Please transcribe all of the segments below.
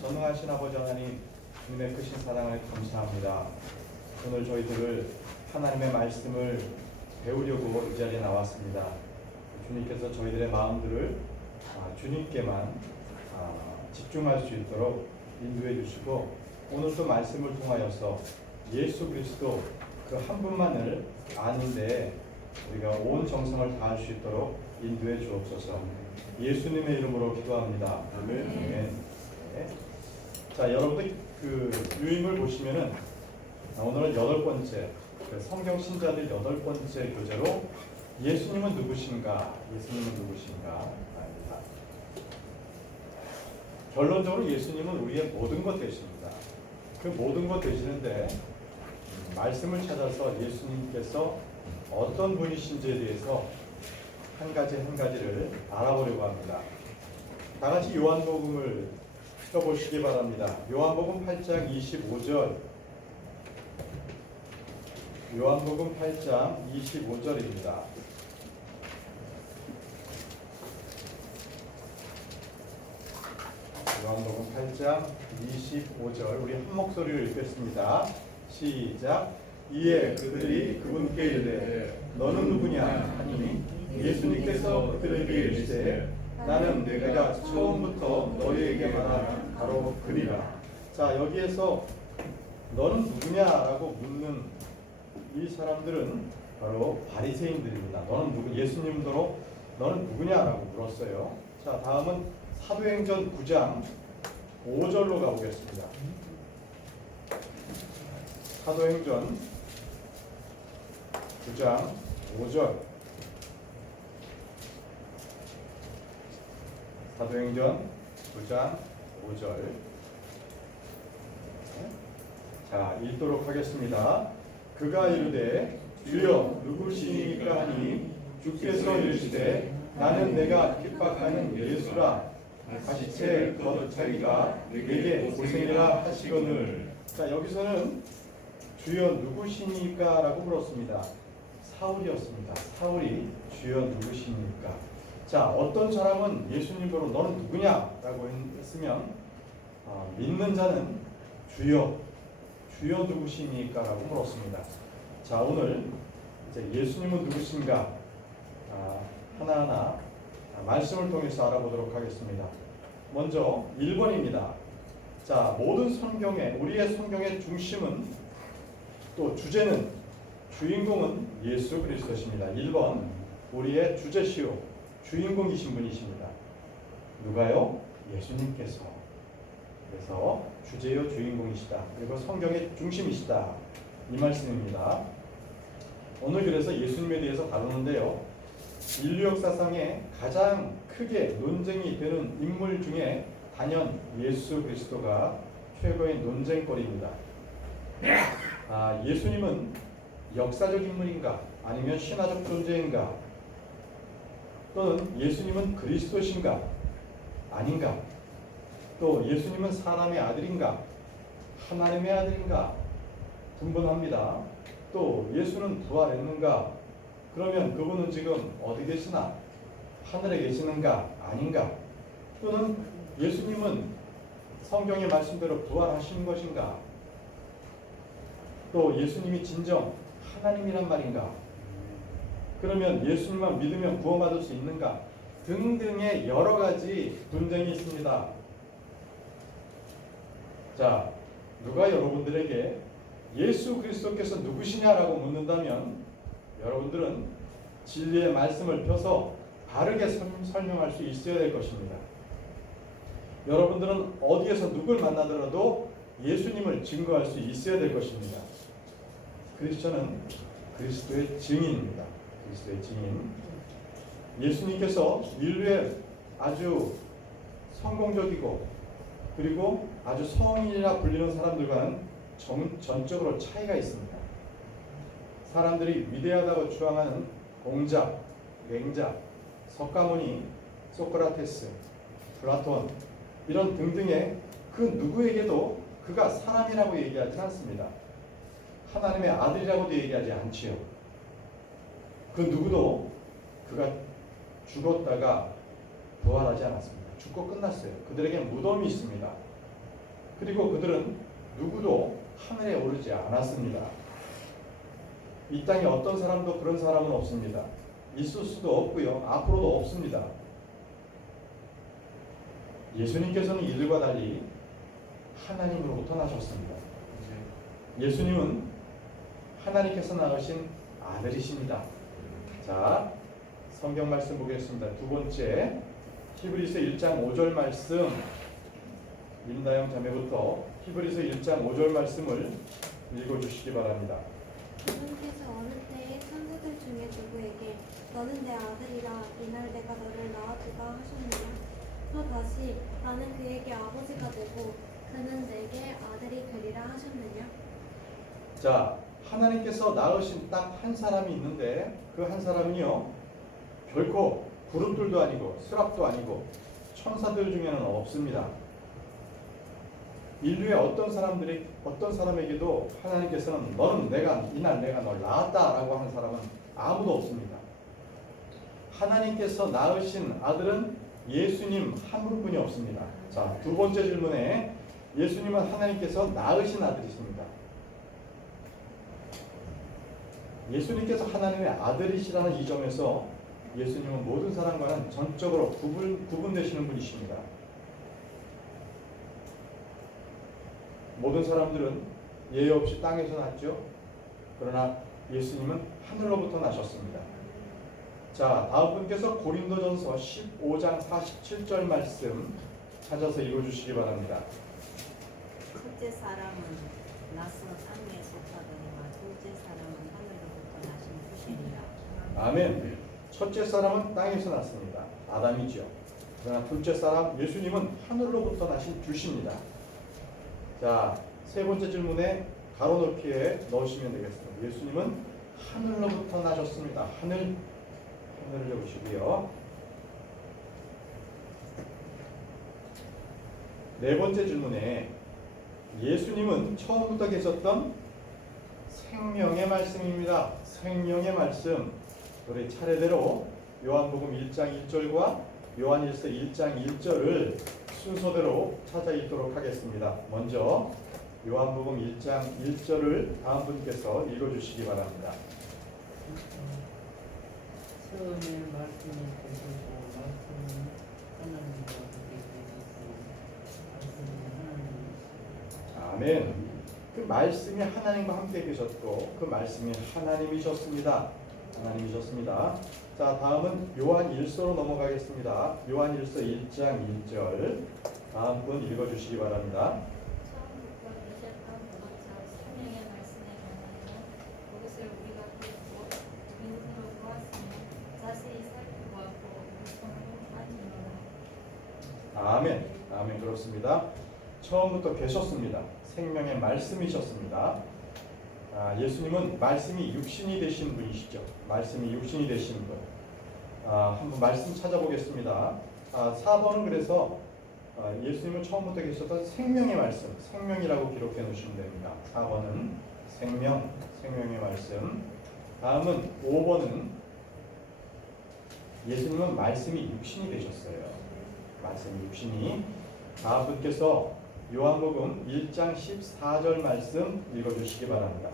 전능하신 아버지 하나님, 주님의 크신 사랑을 감사합니다. 오늘 저희들을 하나님의 말씀을 배우려고 이 자리에 나왔습니다. 주님께서 저희들의 마음들을 주님께만 집중할 수 있도록 인도해 주시고, 오늘 또 말씀을 통하여서 예수 그리스도 그 한 분만을 아는데 우리가 온 정성을 다할 수 있도록 인도해 주옵소서. 예수님의 이름으로 기도합니다. 아멘. 네. 자, 여러분들 그 유임을 보시면은 오늘은 8번째 성경 신자들 8번째 교재로 예수님은 누구신가? 예수님은 누구신가? 아닙니다. 결론적으로 예수님은 우리의 모든 것 되십니다. 그 모든 것 되시는데 말씀을 찾아서 예수님께서 어떤 분이신지에 대해서 한 가지 한 가지를 알아보려고 합니다. 다 같이 요한복음을 펴보시기 바랍니다. 요한복음 8장 25절. 요한복음 8장 25절입니다. 요한복음 8장 25절. 우리 한 목소리로 읽겠습니다. 시작. 이에 그들이 그분께 이르되 너는 누구냐 하니 예수님께서 그들에게 이르시되 나는 내가 처음부터 너희에게 말한 바로 그리라. 자, 여기에서 너는 누구냐라고 묻는 이 사람들은 바로 바리새인들입니다. 너는 누구? 예수님도로 너는 누구냐라고 물었어요. 자, 다음은 사도행전 9장 5절로 가보겠습니다. 사도행전 9장 5절. 사도행전 9장 5절. 자, 읽도록 하겠습니다. 그가 이르되 주여 누구시니까 하니 주께서 이르시되 나는 내가 핍박하는 예수라. 가시체 겉차리가 내게 고생이라 하시거늘. 자, 여기서는 주여 누구시니까 라고 물었습니다. 사울이었습니다. 사울이 주여 누구시니까. 자, 어떤 사람은 예수님으로 너는 누구냐 라고 했으면 믿는 자는 주여 누구시니까 라고 물었습니다. 자, 오늘 이제 예수님은 누구신가 하나하나 말씀을 통해서 알아보도록 하겠습니다. 먼저 1번입니다. 자, 모든 성경에, 우리의 성경의 중심은 또 주제는, 주인공은 예수 그리스도십니다. 1번, 우리의 주제시요 주인공이신 분이십니다. 누가요? 예수님께서. 그래서 주제요 주인공이시다. 그리고 성경의 중심이시다. 이 말씀입니다. 오늘 그래서 예수님에 대해서 다루는데요. 인류 역사상에 가장 크게 논쟁이 되는 인물 중에 단연 예수 그리스도가 최고의 논쟁거리입니다. 예수님은 역사적 인물인가? 아니면 신화적 존재인가? 또는 예수님은 그리스도신가? 아닌가? 또 예수님은 사람의 아들인가? 하나님의 아들인가? 분분합니다. 또 예수는 부활했는가? 그러면 그분은 지금 어디 계시나? 하늘에 계시는가? 아닌가? 또는 예수님은 성경의 말씀대로 부활하신 것인가? 또 예수님이 진정 하나님이란 말인가? 그러면 예수님만 믿으면 구원받을 수 있는가? 등등의 여러 가지 분쟁이 있습니다. 자, 누가 여러분들에게 예수 그리스도께서 누구시냐라고 묻는다면 여러분들은 진리의 말씀을 펴서 바르게 설명할 수 있어야 될 것입니다. 여러분들은 어디에서 누굴 만나더라도 예수님을 증거할 수 있어야 될 것입니다. 크리스천은 그리스도의 증인입니다. 그리스도의 증인. 예수님께서 인류의 아주 성공적이고 그리고 아주 성인이라 불리는 사람들과는 전적으로 차이가 있습니다. 사람들이 위대하다고 주장하는 공작, 맹작, 석가모니, 소크라테스, 플라톤 이런 등등의 그 누구에게도 그가 사람이라고 얘기하지 않습니다. 하나님의 아들이라고도 얘기하지 않지요. 그 누구도 그가 죽었다가 부활하지 않았습니다. 죽고 끝났어요. 그들에게 무덤이 있습니다. 그리고 그들은 누구도 하늘에 오르지 않았습니다. 이 땅에 어떤 사람도 그런 사람은 없습니다. 있을 수도 없고요. 앞으로도 없습니다. 예수님께서는 이들과 달리 하나님으로부터 나셨습니다. 예수님은 하나님께서 낳으신 아들이십니다. 자, 성경 말씀 보겠습니다. 두 번째, 히브리서 1장 5절 말씀, 임다영 자매부터 히브리서 1장 5절 말씀을 읽어주시기 바랍니다. 주님께서 어느 때에 천사들 중에 누구에게 너는 내 아들이라 이날 내가 너를 낳아주다 하셨느냐? 또 다시 나는 그에게 아버지가 되고 그는 내게 아들이 되리라 하셨느냐? 자, 하나님께서 낳으신 딱 한 사람이 있는데 그 한 사람은요, 결코 그룹들도 아니고 스랍도 아니고 천사들 중에는 없습니다. 인류의 어떤 사람에게도 하나님께서는 너는 이날 내가 널 낳았다라고 하는 사람은 아무도 없습니다. 하나님께서 낳으신 아들은 예수님 한 분뿐이 없습니다. 자, 두 번째 질문에 예수님은 하나님께서 낳으신 아들이십니다. 예수님께서 하나님의 아들이시라는 이 점에서 예수님은 모든 사람과는 전적으로 구분되시는 분이십니다. 모든 사람들은 예외 없이 땅에서 났죠. 그러나 예수님은 하늘로부터 나셨습니다. 자, 다음 분께서 고린도전서 15장 47절 말씀 찾아서 읽어주시기 바랍니다. 첫째 사람은 나서 땅에 속하더니와 둘째 사람은 하늘로부터 나신 후신이라. 아멘. 첫째 사람은 땅에서 났습니다. 아담이죠. 그러나 둘째 사람 예수님은 하늘로부터 나신 주십니다. 자, 세 번째 질문에 가로넣기에 넣으시면 되겠습니다. 예수님은 하늘로부터 나셨습니다. 하늘을 보시고요. 네 번째 질문에 예수님은 처음부터 계셨던 생명의 말씀입니다. 생명의 말씀. 우리 차례대로 요한복음 1장 1절과 요한일서 1장 1절을 순서대로 찾아 읽도록 하겠습니다. 먼저 요한복음 1장 1절을 다음 분께서 읽어주시기 바랍니다. 처음에 말씀이 되시고 말씀은 하나님과 함께 계셨고 말씀은 하나님이시고. 아멘. 그 말씀이 하나님과 함께 계셨고 그 말씀이 하나님이셨습니다. 하나님이셨습니다. 자, 다음은 요한일서로 넘어가겠습니다. 요한일서 1장 1절 다음 분 읽어주시기 바랍니다. 처음부터 계셨던 그것처럼 생명의 말씀에 관하여 그것을 우리가 듣고 눈으로 보았으며 자세히 살펴보았고 우리 손으로 만지노라. 아멘. 아멘. 그렇습니다. 처음부터 계셨습니다. 생명의 말씀이셨습니다. 예수님은 말씀이 육신이 되신 분이시죠. 말씀이 육신이 되신 분. 한번 말씀 찾아보겠습니다. 4번은 그래서 예수님은 처음부터 계셨던 생명의 말씀, 생명이라고 기록해 놓으시면 됩니다. 4번은 생명의 말씀. 다음은 5번은 예수님은 말씀이 육신이 되셨어요. 말씀이 육신이. 다음 분께서 요한복음 1장 14절 말씀 읽어주시기 바랍니다.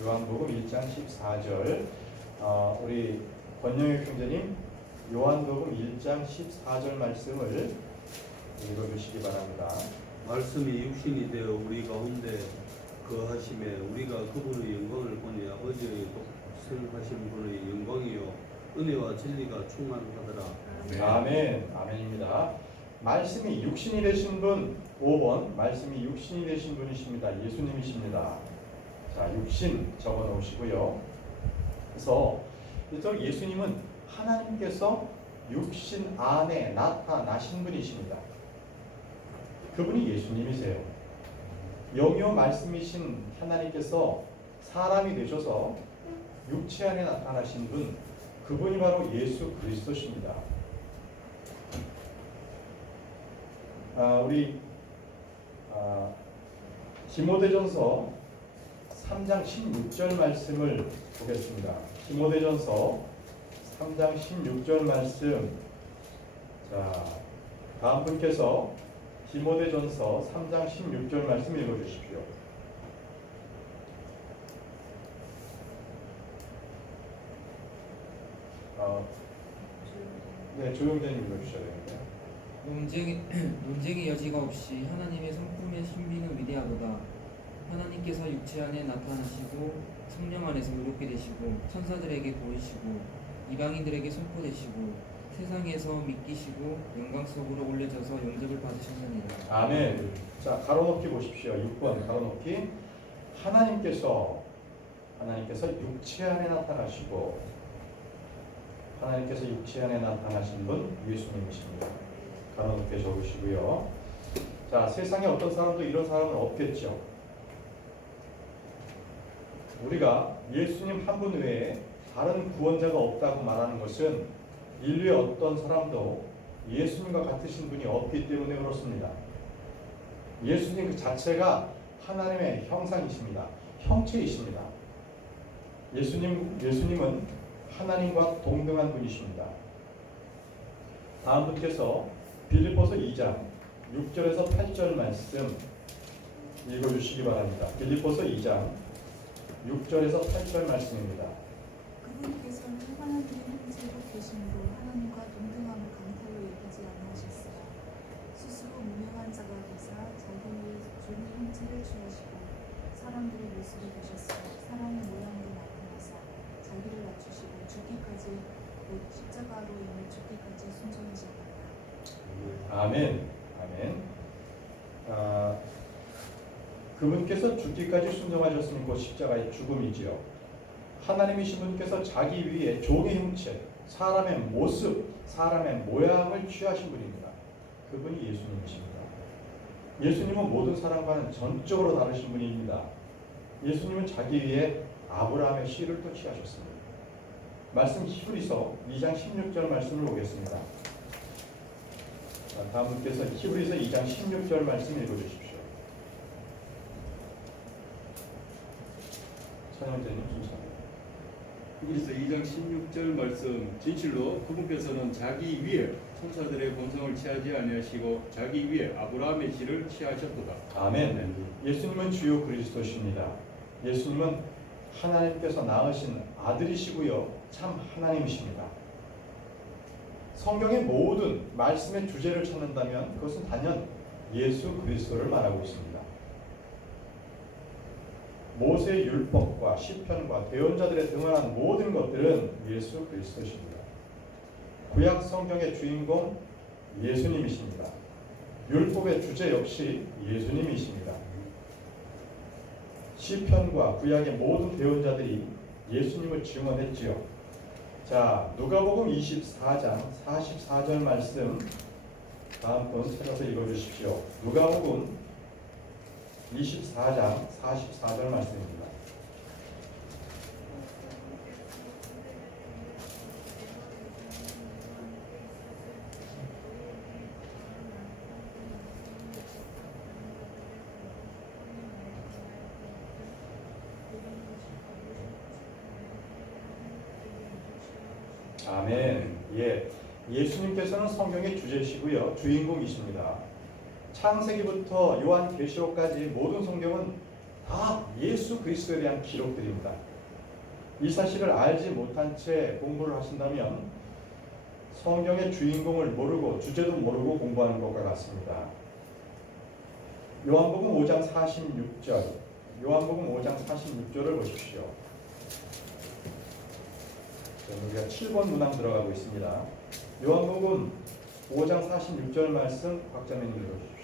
요한복음 1장 14절 우리 권영익 형제님 요한복음 1장 14절 말씀을 읽어주시기 바랍니다. 말씀이 육신이 되어 우리 가운데 거하심에 우리가 그분의 영광을 보니 아버지의 독생하신 분의 영광이요 은혜와 진리가 충만하더라. 아멘. 아멘입니다. 말씀이 육신이 되신 분 5번 말씀이 육신이 되신 분이십니다. 예수님이십니다. 자, 육신 적어 놓으시고요. 그래서 예수님은 하나님께서 육신 안에 나타나신 분이십니다. 그분이 예수님이세요. 영이요 말씀이신 하나님께서 사람이 되셔서 육체 안에 나타나신 분, 그분이 바로 예수 그리스도십니다. 우리 디모데전서 3장 16절 말씀을 보겠습니다. 디모데전서 3장 16절 말씀. 자, 다음 분께서 디모데전서 3장 16절 말씀 읽어주십시오. 네, 조용재님 읽어주셔야 되는데요. 논쟁의 여지가 없이 하나님의 성품의 신비는 위대하도다. 하나님께서 육체 안에 나타나시고 성령 안에서 의롭게 되시고 천사들에게 보이시고 이방인들에게 선포되시고 세상에서 믿기시고 영광 속으로 올려져서 영접을 받으셨느니라. 아멘. 자, 가로놓기 보십시오. 6번 가로놓기. 하나님께서 육체 안에 나타나시고, 하나님께서 육체 안에 나타나신 분 예수님이십니다. 가로놓기 적으시고요. 자, 세상에 어떤 사람도 이런 사람은 없겠죠. 우리가 예수님 한 분 외에 다른 구원자가 없다고 말하는 것은 인류의 어떤 사람도 예수님과 같으신 분이 없기 때문에 그렇습니다. 예수님 그 자체가 하나님의 형상이십니다. 형체이십니다. 예수님은 하나님과 동등한 분이십니다. 다음 분께서 빌립보서 2장 6절에서 8절 말씀 읽어주시기 바랍니다. 빌립보서 2장 6절에서 8절 말씀입니다. 그분께서는 하나님의 형체로 계심으로 하나님과 동등함을 강탈로 여기지 아니하셨으나 스스로 무명한 자가 되사 자기 위해 종의 형체를 취하시고 사람들의 모습이 되셨으며 사람의 모양으로 나타나사 자기를 낮추시고 죽기까지 곧 십자가로 인해 죽기까지 순종하셨느니라. 아멘. 그분께서 죽기까지 순종하셨으니 곧 십자가의 죽음이지요. 하나님이신 분께서 자기 위에 종의 형체, 사람의 모습, 사람의 모양을 취하신 분입니다. 그분이 예수님이십니다. 예수님은 모든 사람과는 전적으로 다르신 분입니다. 예수님은 자기 위에 아브라함의 씨를 또 취하셨습니다. 말씀 히브리서 2장 16절 말씀을 보겠습니다. 자, 다음 분께서 히브리서 2장 16절 말씀 읽어주십시오. 천영재님 순서입니다. 히브리서 2장 16절 말씀 진실로 그분께서는 자기 위에 천사들의 본성을 취하지 아니하시고 자기 위에 아브라함의 씨를 취하셨도다. 아멘. 예수님은 주요 그리스도십니다. 예수님은 하나님께서 낳으신 아들이시고요, 참 하나님이십니다. 성경의 모든 말씀의 주제를 찾는다면 그것은 단연 예수 그리스도를 말하고 있습니다. 모세의 율법과 시편과 대언자들의 등한한 모든 것들은 예수 그리스도십니다. 구약 성경의 주인공 예수님이십니다. 율법의 주제 역시 예수님이십니다. 시편과 구약의 모든 대언자들이 예수님을 증언했지요. 자, 누가복음 24장 44절 말씀 다음 분 찾아서 읽어주십시오. 누가복음 24장 44절 말씀입니다. 아멘. 예, 예수님께서는 성경의 주제시고요, 주인공이십니다. 창세기부터 요한계시록까지 모든 성경은 다 예수 그리스도에 대한 기록들입니다. 이 사실을 알지 못한 채 공부를 하신다면 성경의 주인공을 모르고 주제도 모르고 공부하는 것과 같습니다. 요한복음 5장 46절, 요한복음 5장 46절을 보십시오. 우리가 7번 문항 들어가고 있습니다. 요한복음 5장 46절 말씀 박자매님 읽어주십시오.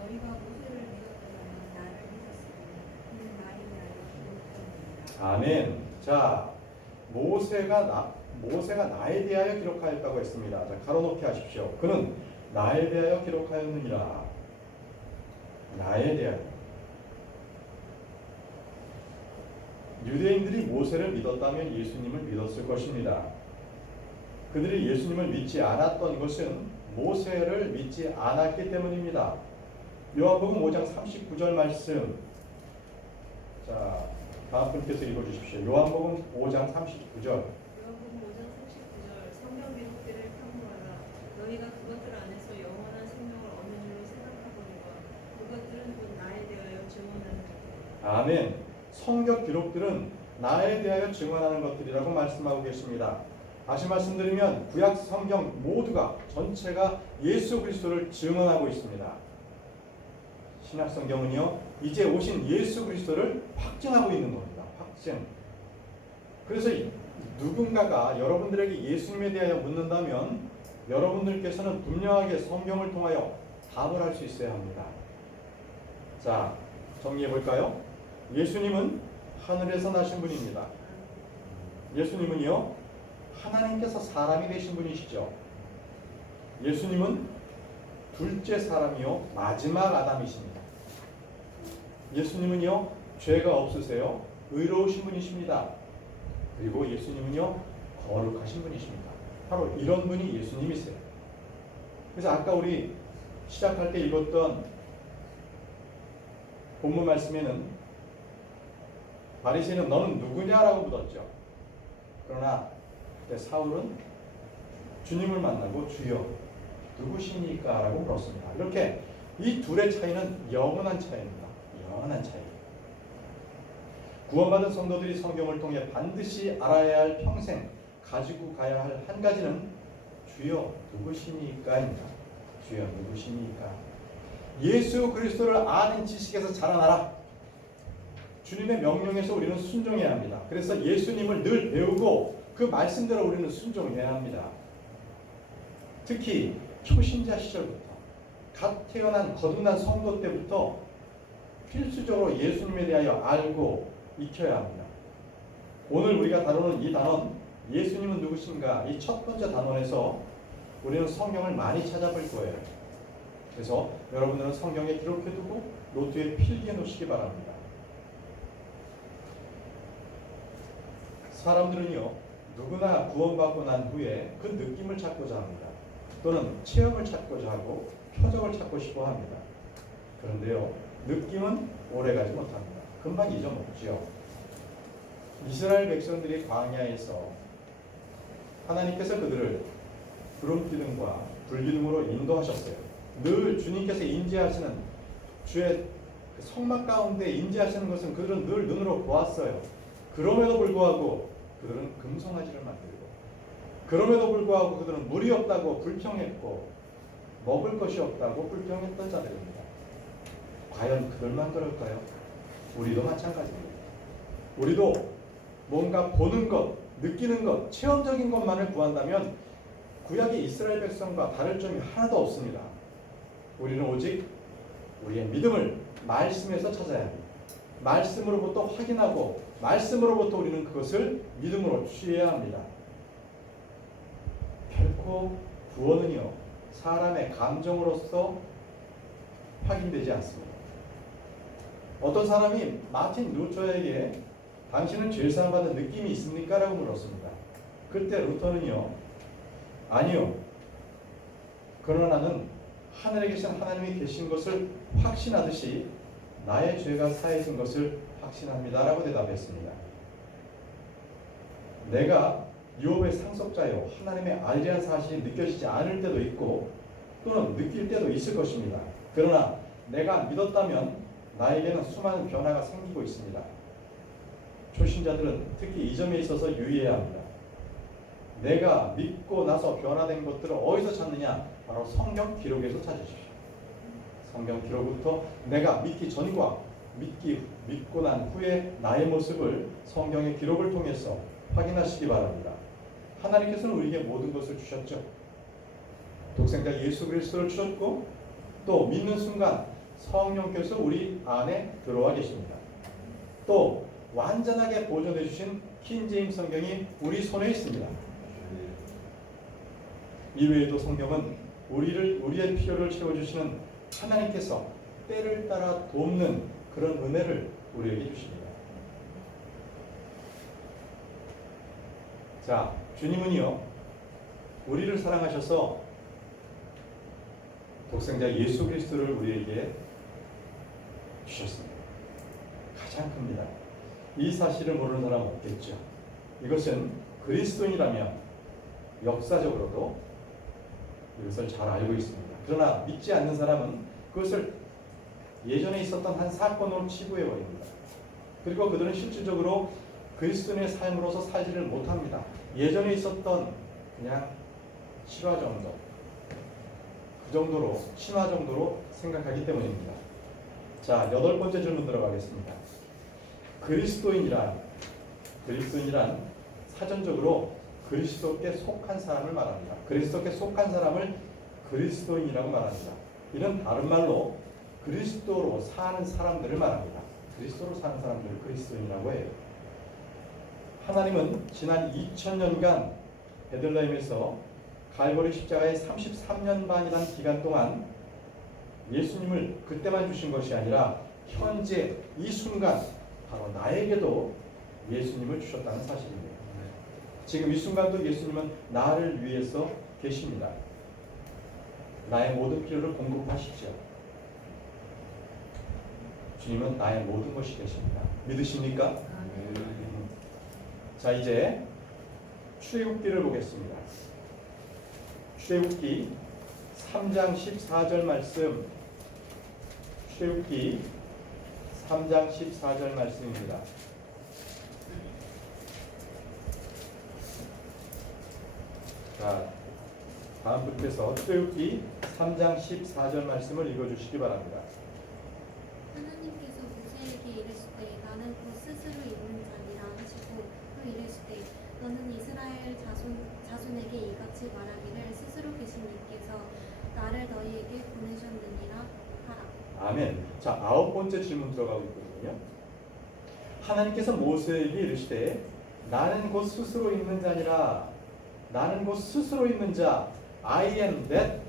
너희가 모세를 믿었더니 나를 믿었으니 그는 나의 대하여 기록하였느니라. 아멘. 자, 모세가 나에 대하여 기록하였다고 했습니다. 자, 가로놓기 하십시오. 그는 나에 대하여 기록하였느니라. 나에 대하여. 유대인들이 모세를 믿었다면 예수님을 믿었을 것입니다. 그들이 예수님을 믿지 않았던 것은 모세를 믿지 않았기 때문입니다. 요한복음 5장 39절 말씀. 자, 다음 분께서 읽어주십시오. 요한복음 5장 39절. 요한복음 5장 39절 성경 기록들을 탐구하라. 너희가 그것들 안에서 아멘. 성경 기록들은 나에 대하여 증언하는 것들이라고 말씀하고 계십니다. 다시 말씀드리면 구약 성경 모두가 전체가 예수 그리스도를 증언하고 있습니다. 신약 성경은요, 이제 오신 예수 그리스도를 확증하고 있는 겁니다. 확증. 그래서 누군가가 여러분들에게 예수님에 대하여 묻는다면 여러분들께서는 분명하게 성경을 통하여 답을 할 수 있어야 합니다. 자, 정리해 볼까요? 예수님은 하늘에서 나신 분입니다. 예수님은요, 하나님께서 사람이 되신 분이시죠. 예수님은 둘째 사람이요, 마지막 아담이십니다. 예수님은요, 죄가 없으세요. 의로우신 분이십니다. 그리고 예수님은요, 거룩하신 분이십니다. 바로 이런 분이 예수님이세요. 그래서 아까 우리 시작할 때 읽었던 본문 말씀에는 바리새인은 너는 누구냐라고 묻었죠. 그러나 그때 사울은 주님을 만나고 주여 누구십니까? 라고 물었습니다. 이렇게 이 둘의 차이는 영원한 차이입니다. 영원한 차이. 구원받은 성도들이 성경을 통해 반드시 알아야 할, 평생 가지고 가야 할 한 가지는 주여 누구십니까입니다. 주여 누구십니까? 예수 그리스도를 아는 지식에서 자라나라. 주님의 명령에서 우리는 순종해야 합니다. 그래서 예수님을 늘 배우고 그 말씀대로 우리는 순종해야 합니다. 특히 초신자 시절부터, 갓 태어난 거듭난 성도 때부터 필수적으로 예수님에 대하여 알고 익혀야 합니다. 오늘 우리가 다루는 이 단원, 예수님은 누구신가? 이 첫 번째 단원에서 우리는 성경을 많이 찾아볼 거예요. 그래서 여러분들은 성경에 기록해두고 노트에 필기해 놓으시기 바랍니다. 사람들은요, 누구나 구원받고 난 후에 그 느낌을 찾고자 합니다. 또는 체험을 찾고자 하고 표적을 찾고 싶어 합니다. 그런데요, 느낌은 오래가지 못합니다. 금방 잊어먹지요. 이스라엘 백성들이 광야에서 하나님께서 그들을 구름기둥과 불기둥으로 인도하셨어요. 늘 주님께서 인지하시는 주의 성막 가운데 인지하시는 것은 그들은 늘 눈으로 보았어요. 그럼에도 불구하고 그들은 금송아지를 만들고, 그럼에도 불구하고 그들은 물이 없다고 불평했고, 먹을 것이 없다고 불평했던 자들입니다. 과연 그들만 그럴까요? 우리도 마찬가지입니다. 우리도 뭔가 보는 것, 느끼는 것, 체험적인 것만을 구한다면 구약의 이스라엘 백성과 다를 점이 하나도 없습니다. 우리는 오직 우리의 믿음을 말씀에서 찾아야 합니다. 말씀으로부터 확인하고 말씀으로부터 우리는 그것을 믿음으로 취해야 합니다. 결코 구원은요, 사람의 감정으로서 확인되지 않습니다. 어떤 사람이 마틴 루터에게 당신은 죄사함 받은 느낌이 있습니까? 라고 물었습니다. 그때 루터는요, 아니요. 그러나 나는 하늘에 계신 하나님이 계신 것을 확신하듯이 나의 죄가 사해진 것을 확신합니다. 라고 대답했습니다. 내가 유업의 상속자요, 하나님의 알리한 사실이 느껴지지 않을 때도 있고 또는 느낄 때도 있을 것입니다. 그러나 내가 믿었다면 나에게는 수많은 변화가 생기고 있습니다. 초신자들은 특히 이 점에 있어서 유의해야 합니다. 내가 믿고 나서 변화된 것들을 어디서 찾느냐? 바로 성경 기록에서 찾으십시오. 성경 기록부터 내가 믿기 전과 믿고 난 후에 나의 모습을 성경의 기록을 통해서 확인하시기 바랍니다. 하나님께서는 우리에게 모든 것을 주셨죠. 독생자 예수 그리스도를 주셨고 또 믿는 순간 성령께서 우리 안에 들어와 계십니다. 또 완전하게 보존해 주신 킹제임스 성경이 우리 손에 있습니다. 이외에도 성경은 우리의 필요를 채워주시는 하나님께서 때를 따라 돕는 그런 은혜를 우리에게 주십니다. 자, 주님은요, 우리를 사랑하셔서 독생자 예수 그리스도를 우리에게 주셨습니다. 가장 큽니다. 이 사실을 모르는 사람은 없겠죠. 이것은 그리스도인이라면 역사적으로도 이것을 잘 알고 있습니다. 그러나 믿지 않는 사람은 그것을 예전에 있었던 한 사건으로 치부해 버립니다. 그리고 그들은 실질적으로 그리스도인의 삶으로서 살지를 못합니다. 예전에 있었던 그냥 실화 정도, 그 정도로, 신화 정도로 생각하기 때문입니다. 자, 8번째 질문 들어가겠습니다. 그리스도인이란 사전적으로 그리스도께 속한 사람을 말합니다. 그리스도께 속한 사람을 그리스도인이라고 말합니다. 이는 다른 말로 그리스도로 사는 사람들을 말합니다. 그리스도로 사는 사람들을 그리스도인이라고 해요. 하나님은 지난 2000년간 베들레헴에서 갈보리 십자가의 33년 반이라는 기간 동안 예수님을 그때만 주신 것이 아니라 현재 이 순간 바로 나에게도 예수님을 주셨다는 사실입니다. 지금 이 순간도 예수님은 나를 위해서 계십니다. 나의 모든 필요를 공급하시죠. 주님은 나의 모든 것이 되십니다. 믿으십니까? 자, 이제 출애굽기를 보겠습니다. 출애굽기 3장 14절 말씀, 출애굽기 3장 14절 말씀입니다. 자, 다음 분께서 출애굽기 3장 14절 말씀을 읽어주시기 바랍니다. 하나님께서 모세에게 이르시되 나는 곧 스스로 있는 자니라 하시고 또 이르시되 너는 이스라엘 자손에게 이같이 말하기를 스스로 계신 이께서 나를 너희에게 보내셨느니라 하라. 아멘. 자, 9번째 질문 들어가고 있거든요. 하나님께서 모세에게 이르시되 나는 곧 스스로 있는 자니라. 나는 곧 스스로 있는 자. I am that.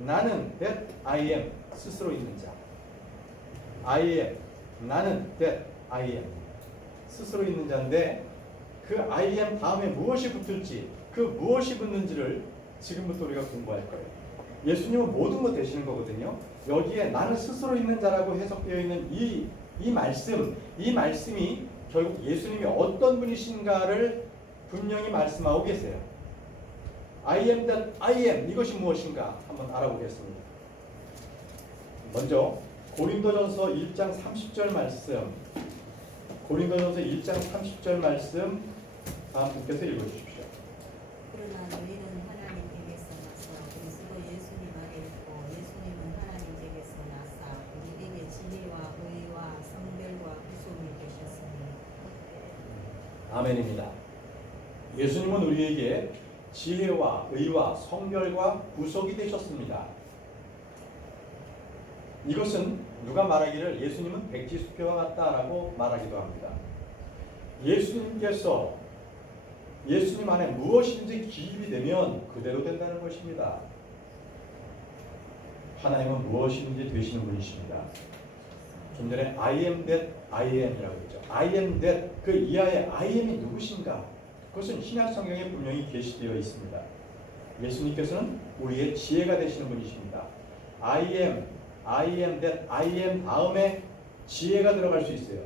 나는 that I am. 스스로 있는 자. I am. 나는 that I am. 스스로 있는 자인데 그 I am 다음에 무엇이 붙을지, 그 무엇이 붙는지를 지금부터 우리가 공부할 거예요. 예수님은 모든 것 되시는 거거든요. 여기에 나는 스스로 있는 자라고 해석되어 있는 이 말씀이 결국 예수님이 어떤 분이신가를 분명히 말씀하고 계세요. I am that I am, 이것이 무엇인가 한번 알아보겠습니다. 먼저 고린도전서 1장 30절 말씀, 고린도전서 1장 30절 말씀 다음 분께서 읽어주십시오. 그러나 너희는 하나님께서 나서 그리스도 예수님 안에 있고 예수님은 하나님께서 나사 우리에게 진리와 의와 성결과 구속이 되셨으니. 아멘입니다. 예수님은 우리에게 지혜와 의와 성결과 구속이 되셨습니다. 이것은 누가 말하기를 예수님은 백지수표와 같다라고 말하기도 합니다. 예수님께서 예수님 안에 무엇인지 기입이 되면 그대로 된다는 것입니다. 하나님은 무엇인지 되시는 분이십니다. 좀 전에 I am that I am이라고 했죠. I am that, 그 이하의 I am이 누구신가? 그것은 신약 성경에 분명히 계시되어 있습니다. 예수님께서는 우리의 지혜가 되시는 분이십니다. I am that I am 다음에 지혜가 들어갈 수 있어요.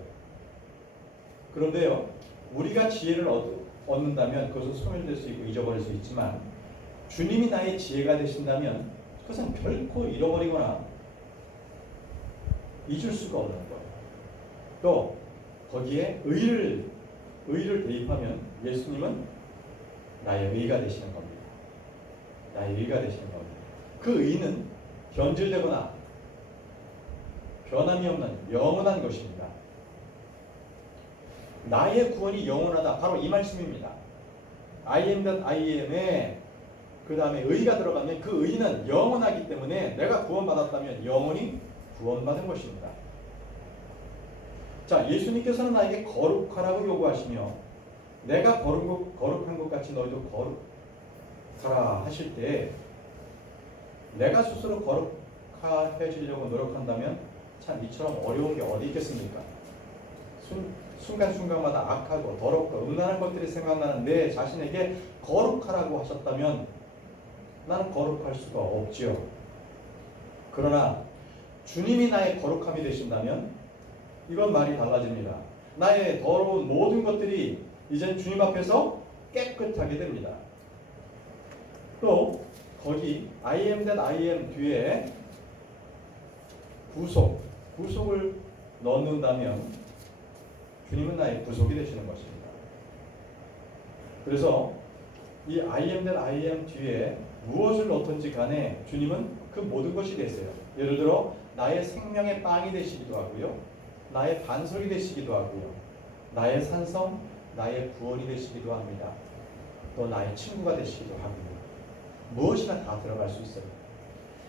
그런데요, 우리가 지혜를 얻는다면 그것은 소멸될 수 있고 잊어버릴 수 있지만 주님이 나의 지혜가 되신다면 그것은 결코 잃어버리거나 잊을 수가 없는 거예요. 또 거기에 의를 대입하면 예수님은 나의 의가 되시는 겁니다. 나의 의가 되시는 겁니다. 그 의는 변질되거나 변함이 없는 영원한 것입니다. 나의 구원이 영원하다. 바로 이 말씀입니다. I am that I am에 그 다음에 의가 들어가면 그 의는 영원하기 때문에 내가 구원받았다면 영원히 구원받은 것입니다. 자, 예수님께서는 나에게 거룩하라고 요구하시며 내가 거룩한 것 같이 너희도 거룩하라 하실 때 내가 스스로 거룩해지려고 노력한다면 참 이처럼 어려운 게 어디 있겠습니까? 순간순간마다 악하고 더럽고 음란한 것들이 생각나는 내 자신에게 거룩하라고 하셨다면 나는 거룩할 수가 없지요. 그러나 주님이 나의 거룩함이 되신다면 이건 말이 달라집니다. 나의 더러운 모든 것들이 이젠 주님 앞에서 깨끗하게 됩니다. 또 거기 I am that I am 뒤에 구속을 넣는다면 주님은 나의 부속이 되시는 것입니다. 그래서 이 I am that I am 뒤에 무엇을 넣든지 간에 주님은 그 모든 것이 되세요. 예를 들어 나의 생명의 빵이 되시기도 하고요, 나의 반석이 되시기도 하고요, 나의 산성, 나의 구원이 되시기도 합니다. 또 나의 친구가 되시기도 하고요. 무엇이나 다 들어갈 수 있어요.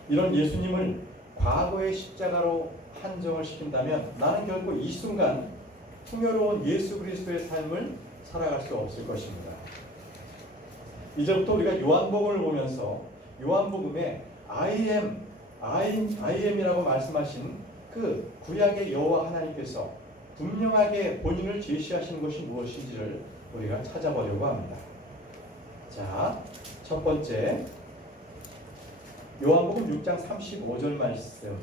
이런 예수님을 과거의 십자가로 한정을 시킨다면 나는 결코 이 순간 풍요로운 예수 그리스도의 삶을 살아갈 수 없을 것입니다. 이제부터 우리가 요한복음을 보면서 요한복음에 I am이라고 말씀하신 그 구약의 여호와 하나님께서 분명하게 본인을 제시하시는 것이 무엇인지를 우리가 찾아보려고 합니다. 자, 첫 번째 요한복음 6장 35절 말씀,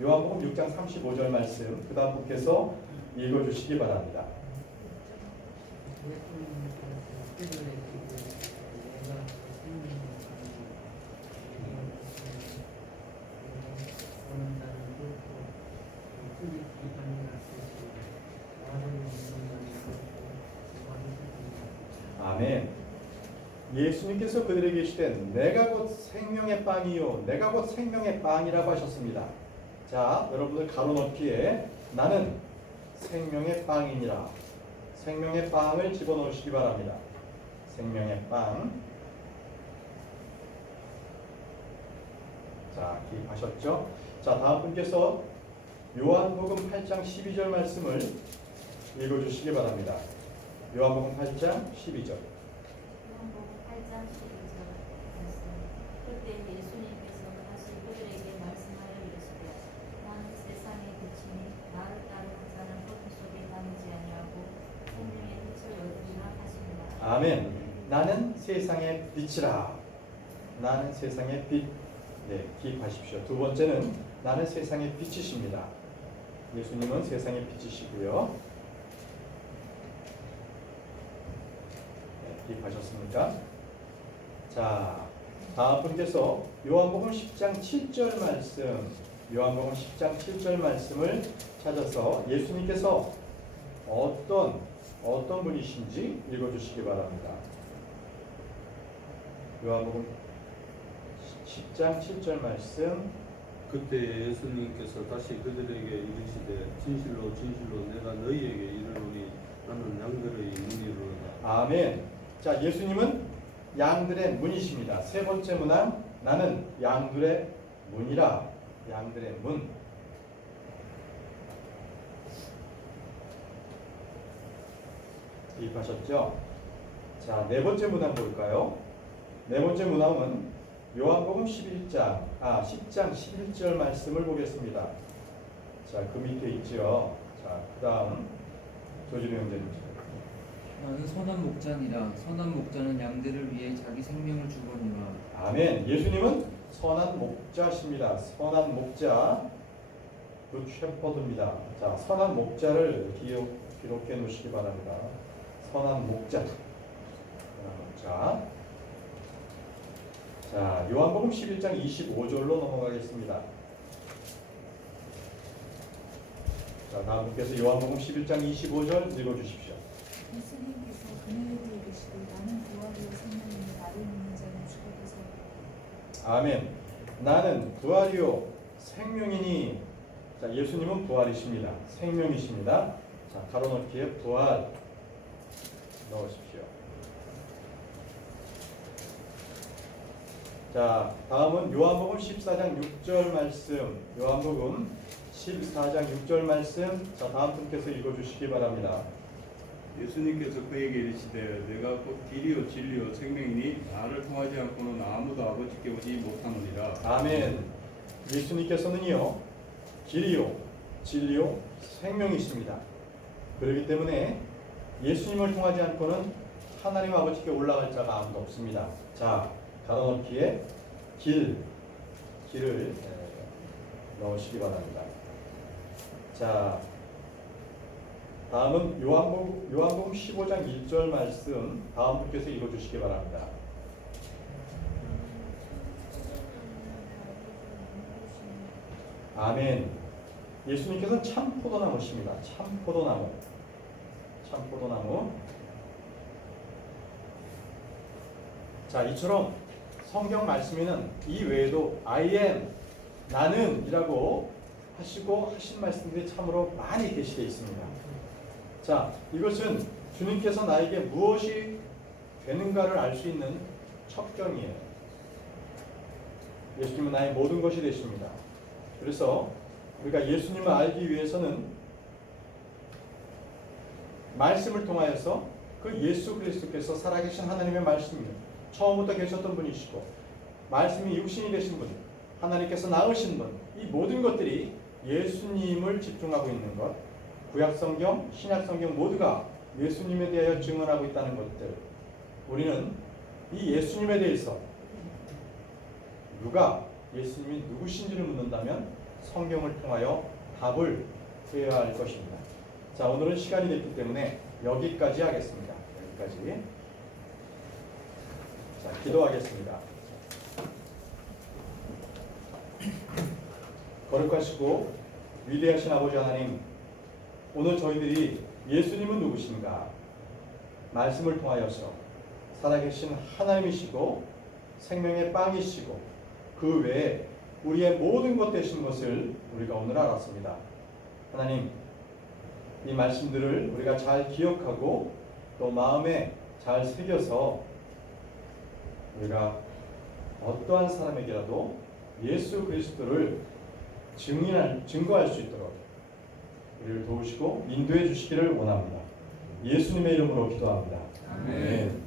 요한복음 6장 35절 말씀 그 다음 분께서 읽어주시기 바랍니다. 아멘. 예수님께서 그들에게 이르시되 내가 곧 생명의 빵이요 내가 곧 생명의 빵이라고 하셨습니다. 자, 여러분들 가로넣기에 나는 생명의 빵이니라. 생명의 빵을 집어넣으시기 바랍니다. 생명의 빵. 자, 기억하셨죠? 자, 다음 분께서 요한복음 8장 12절 말씀을 읽어주시기 바랍니다. 요한복음 8장 12절. 요한복음 8장 12절 말씀. 그때 예수님께서 다시 그들에게 말씀하여 이르시되 나는 세상의 빛이니 나를 따르는 자는 어둠 속에 다니지 아니하고 생명의 빛을 얻으리라 하십니다. 아멘. 나는 세상의 빛이라. 나는 세상의 빛. 네, 기억하십시오. 두 번째는 나는 세상의 빛이십니다. 예수님은 세상의 빛이시고요. 네, 기억하셨습니까? 자, 다음 분께서 요한복음 10장 7절 말씀, 요한복음 10장 7절 말씀을 찾아서 예수님께서 어떤 분이신지 읽어주시기 바랍니다. 요한복음 10장 7절 말씀. 그때 예수님께서 다시 그들에게 이르시되 진실로 진실로 내가 너희에게 이르노니 나는 양들의 문이로다. 아멘. 자, 예수님은 양들의 문이십니다. 세 번째 문항, 나는 양들의 문이라. 양들의 문. 기억하셨죠? 자, 네 번째 문항 볼까요? 네 번째 문항은 요한복음 10장 11절 말씀을 보겠습니다. 자, 그 밑에 있죠. 자, 그 다음 조진우 형제님. 나는 선한 목자니라. 선한 목자는 양들을 위해 자기 생명을 주거니와. 아멘. 예수님은 선한 목자십니다. 선한 목자, 굿 셰퍼드입니다. 자, 선한 목자를 기록해 놓으시기 바랍니다. 선한 목자. 선한 목자. 자, 요한복음 11장 25절로 넘어가겠습니다. 자, 다음 분께서 요한복음 11장 25절 읽어주십시오. 예수님께서 그들에게 이르시되 나는 부활이요 생명이니 나를 믿는 자는 죽어도 살리라. 아멘. 나는 부활이요 생명이니. 자, 예수님은 부활이십니다. 생명이십니다. 자, 가로넣기에 부활 넣으십시오. 자, 다음은 요한복음 14장 6절 말씀. 요한복음 14장 6절 말씀. 자, 다음 분께서 읽어주시기 바랍니다. 예수님께서 그에게 이르시되 내가 곧 길이요 진리요 생명이니 나를 통하지 않고는 아무도 아버지께 오지 못하느니라. 아멘. 예수님께서는요 길이요 진리요 생명이십니다. 그렇기 때문에 예수님을 통하지 않고는 하나님 아버지께 올라갈 자가 아무도 없습니다. 자, 가로넣기에 길을 넣으시기 바랍니다. 자, 다음은 요한복음 15장 1절 말씀 다음 분께서 읽어주시기 바랍니다. 아멘. 예수님께서는 참 포도나무십니다. 참 포도나무. 참 포도나무. 자, 이처럼 성경 말씀에는 이 외에도 I am, 나는 이라고 하시고 하신 말씀들이 참으로 많이 게시되어 있습니다. 자, 이것은 주님께서 나에게 무엇이 되는가를 알 수 있는 첩경이에요. 예수님은 나의 모든 것이 되십니다. 그래서 우리가 예수님을 알기 위해서는 말씀을 통하여서 그 예수 그리스도께서 살아계신 하나님의 말씀이요 처음부터 계셨던 분이시고 말씀이 육신이 되신 분, 하나님께서 낳으신 분, 이 모든 것들이 예수님을 집중하고 있는 것, 구약성경, 신약성경 모두가 예수님에 대하여 증언하고 있다는 것들, 우리는 이 예수님에 대해서 누가 예수님이 누구신지를 묻는다면 성경을 통하여 답을 구해야 할 것입니다. 자, 오늘은 시간이 됐기 때문에 여기까지 하겠습니다. 여기까지. 자, 기도하겠습니다. 거룩하시고 위대하신 아버지 하나님, 오늘 저희들이 예수님은 누구신가 말씀을 통하여서 살아계신 하나님이시고 생명의 빵이시고 그 외에 우리의 모든 것 되신 것을 우리가 오늘 알았습니다. 하나님, 이 말씀들을 우리가 잘 기억하고 또 마음에 잘 새겨서 우리가 어떠한 사람에게라도 예수 그리스도를 증거할 수 있도록 우리를 도우시고 인도해 주시기를 원합니다. 예수님의 이름으로 기도합니다. 아멘.